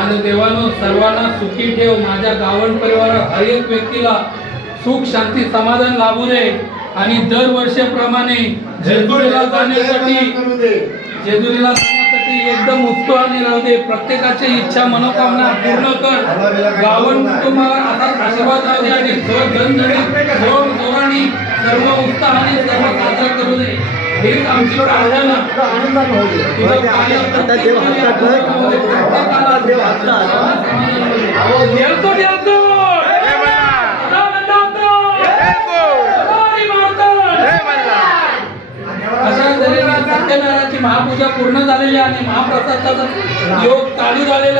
आणि देवानो सर्वांना सुखी ठेव. माझ्या गावण परिवार हर एक व्यक्तीला सुख शांती समाधान लाभू दे आणि दरवर्षीप्रमाणे जेजुरीला जाण्यासाठी जेजुरीला जाण्यासाठी एकदम उत्साहाने राहू दे. प्रत्येकाची इच्छा मनोकामना पूर्ण कर. गावन कुटुंबाला असाच आशीर्वाद राहू दे आणि सर्व जनजणी जोर जोराने सर्व उत्साहाने सर्व साजरा करू दे. हीच आता देव. आता देव. देवतो देवतो! महापूजा पूर्ण झालेली आहे आणि महाप्रसादाचा योग चालू झालेला आहे.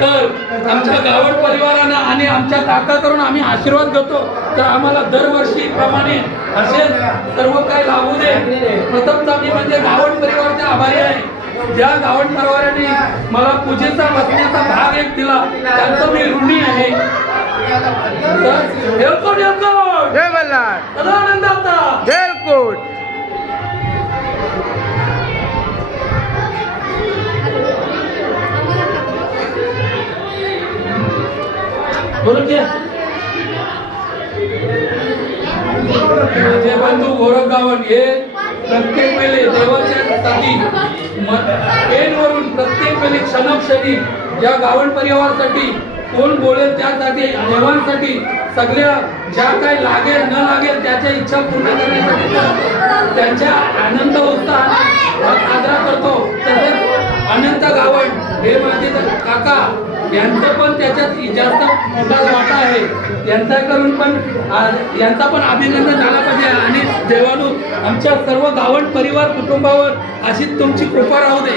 तर आमच्या गावड परिवारानं आणि आमच्या करून आम्ही आशीर्वाद घेतो. तर आम्हाला दरवर्षी प्रमाणे असे सर्व काही लाभू दे. प्रथमतः मी म्हणजे गावड परिवाराचे आभारी आहे. ज्या गावड परिवाराने मला पूजेचा बसण्याचा भाग एक दिला त्यांचं मी ऋणी आहे. जय मल्हार सदानंदाचा! जयकोट. बोलो क्या माझे बंधू गोरखगावन हे प्रत्येक वेळी देवाच्या साठी पेनवरून प्रत्येक वेळी क्षणक्षणी या गावन परिवारासाठी कोण बोलेल त्यासाठी देवांसाठी सगळ्या ज्या काही लागेल न लागेल त्याच्या इच्छा पूर्ण करण्यासाठी त्यांच्या आनंद उत्साहाने साजरा करतो. तसेच अनंत गावण हे माझे तर काका यांचं पण त्याच्यात जास्त मोठा वाटा आहे. यांच्याकडून पण यांचा पण अभिनंदन झाला पाहिजे. आणि देवानू आमच्या सर्व गावण परिवार कुटुंबावर अशी तुमची कृपा राहू दे.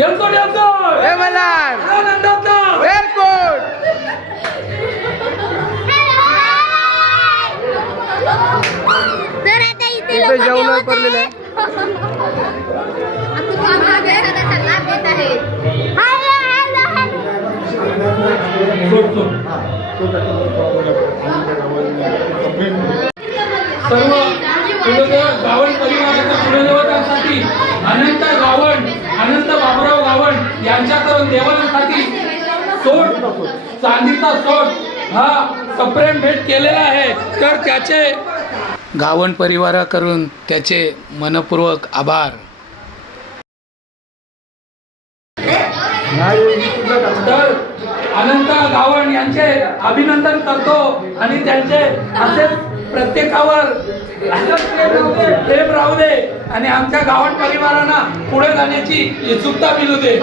येतो येतो जेवण पडलेलं आहे. आता देत सर्व गावण परिवाराच्या कुलदेवतांसाठी अनंत गावण अनंत बाबुराव गावण यांच्याकडून देवांसाठी सोड. चांदीचा सोड. हा सप्रेम भेट केलेला आहे. तर त्याचे गावण परिवाराकडून त्याचे मनपूर्वक आभार. तर अनंत गावण यांचे अभिनंदन करतो आणि त्यांचे असे प्रत्येकावर प्रेम राहू दे आणि आमच्या गावण परिवारांना पुढे जाण्याची उत्सुकता मिळू दे.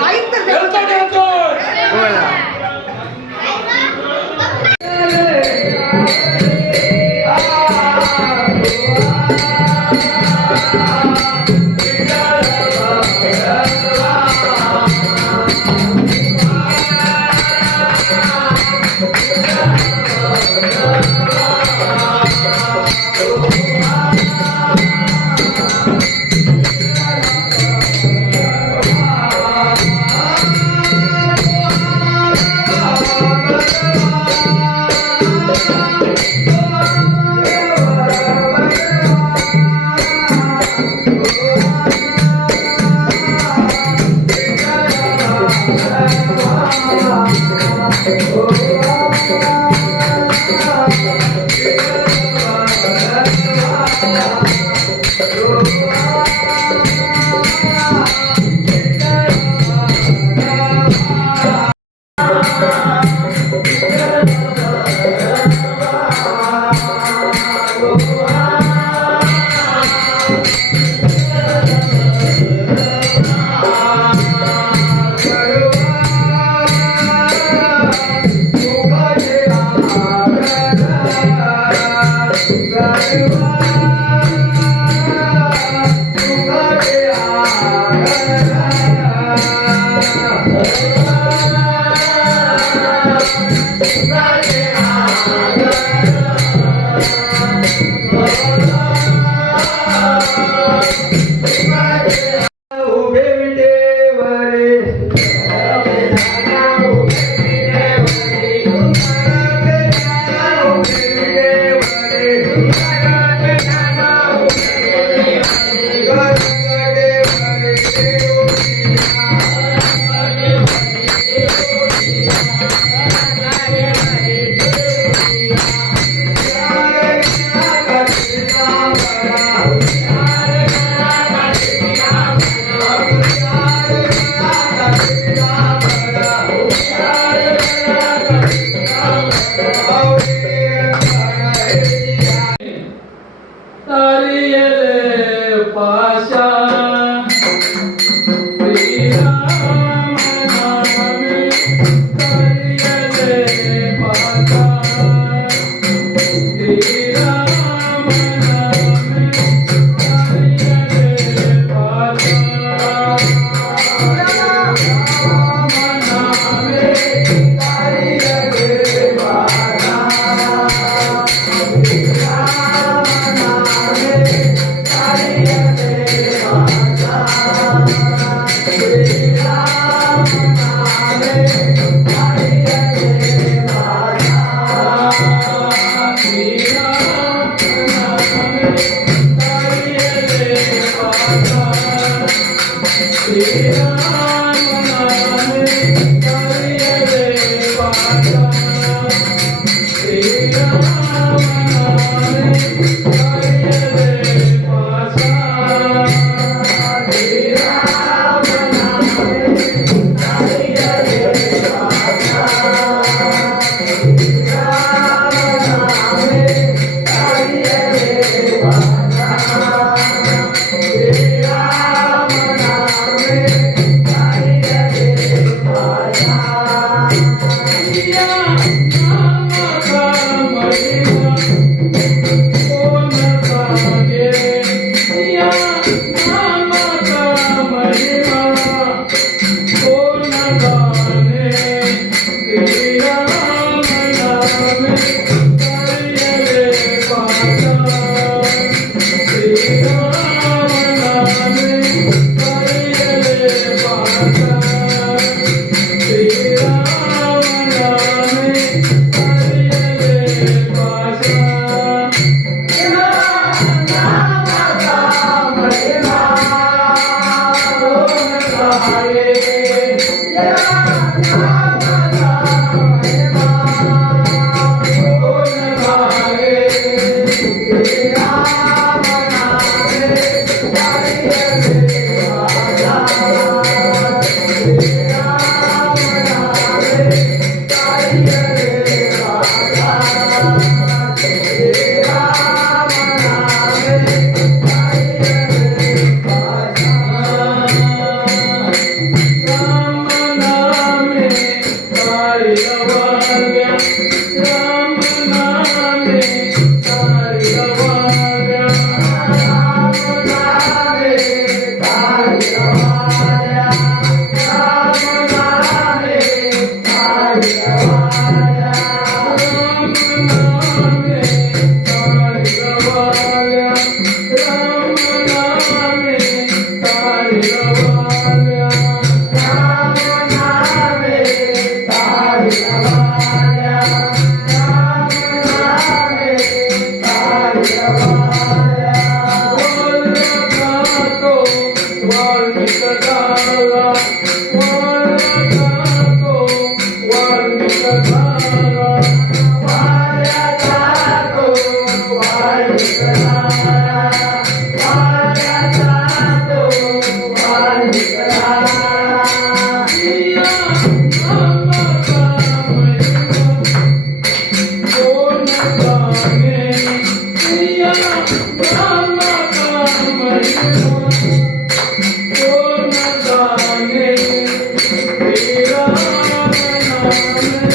Música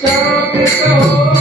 शापित होऊन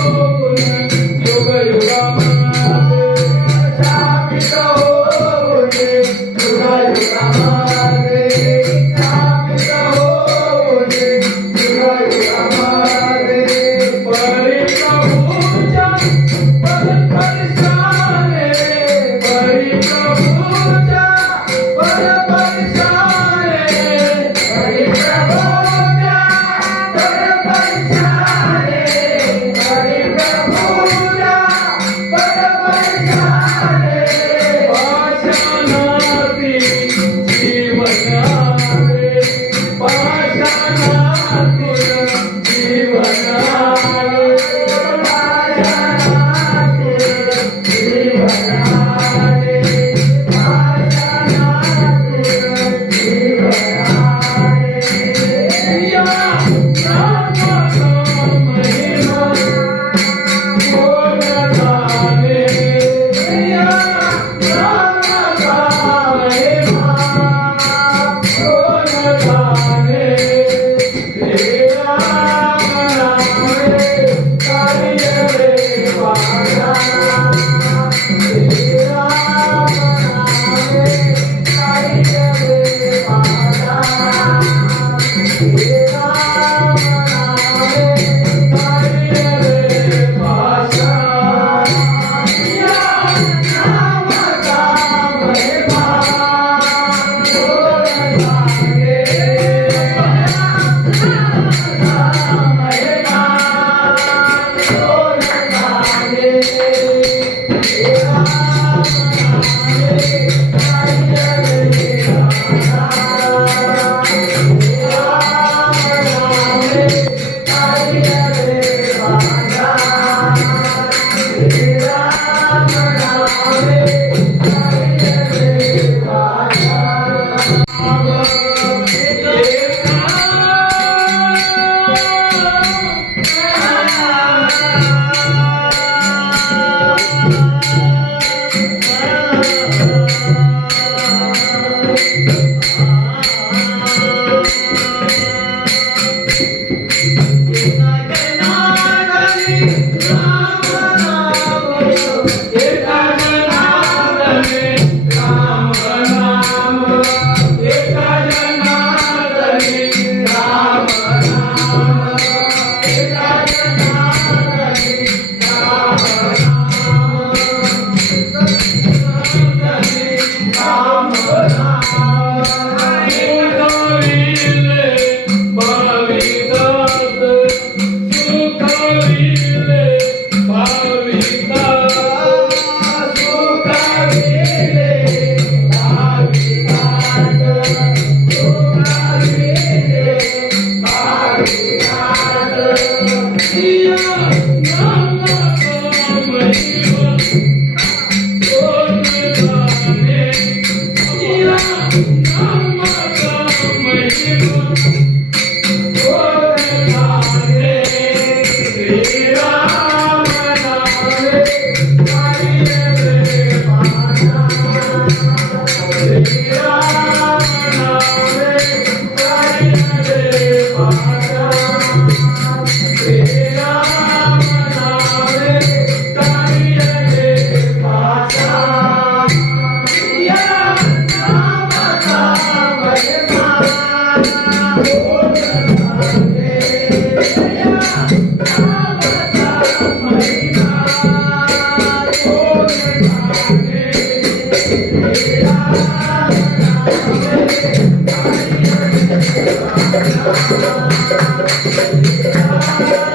何?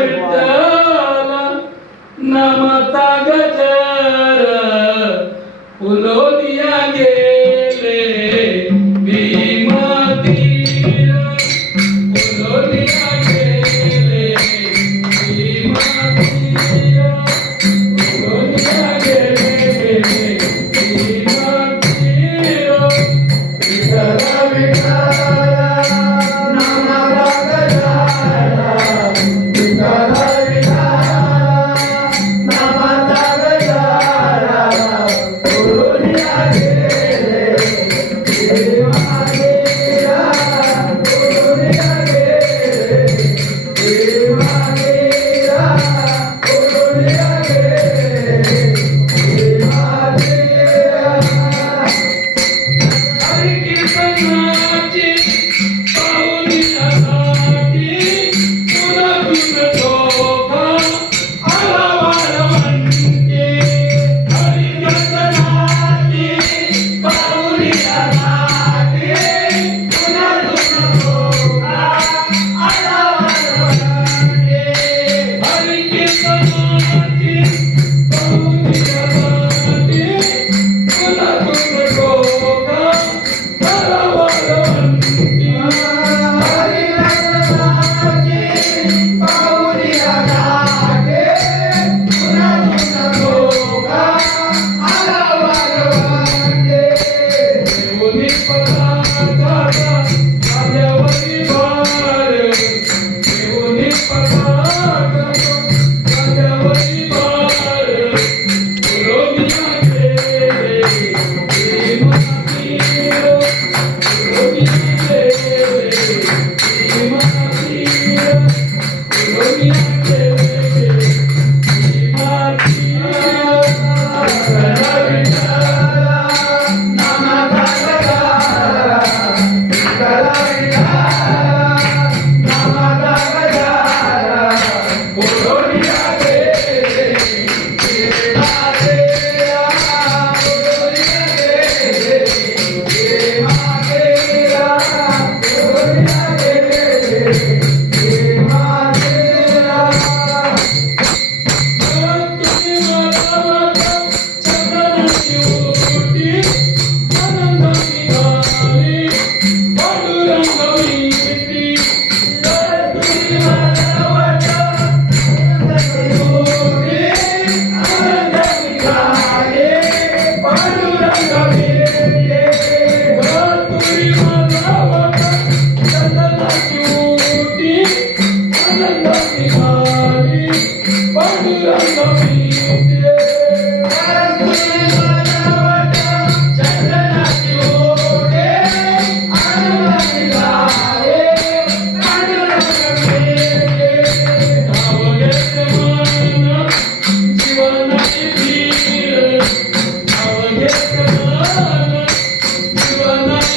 विठ्ठल नमता गजर फुलोनिया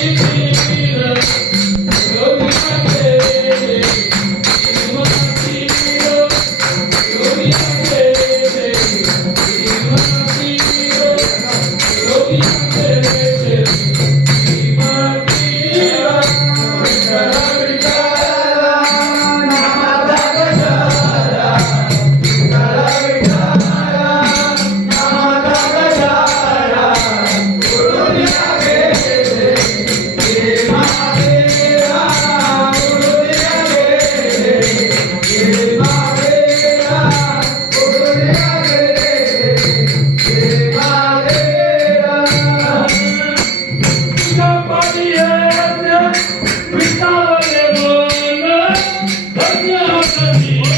Música Deus.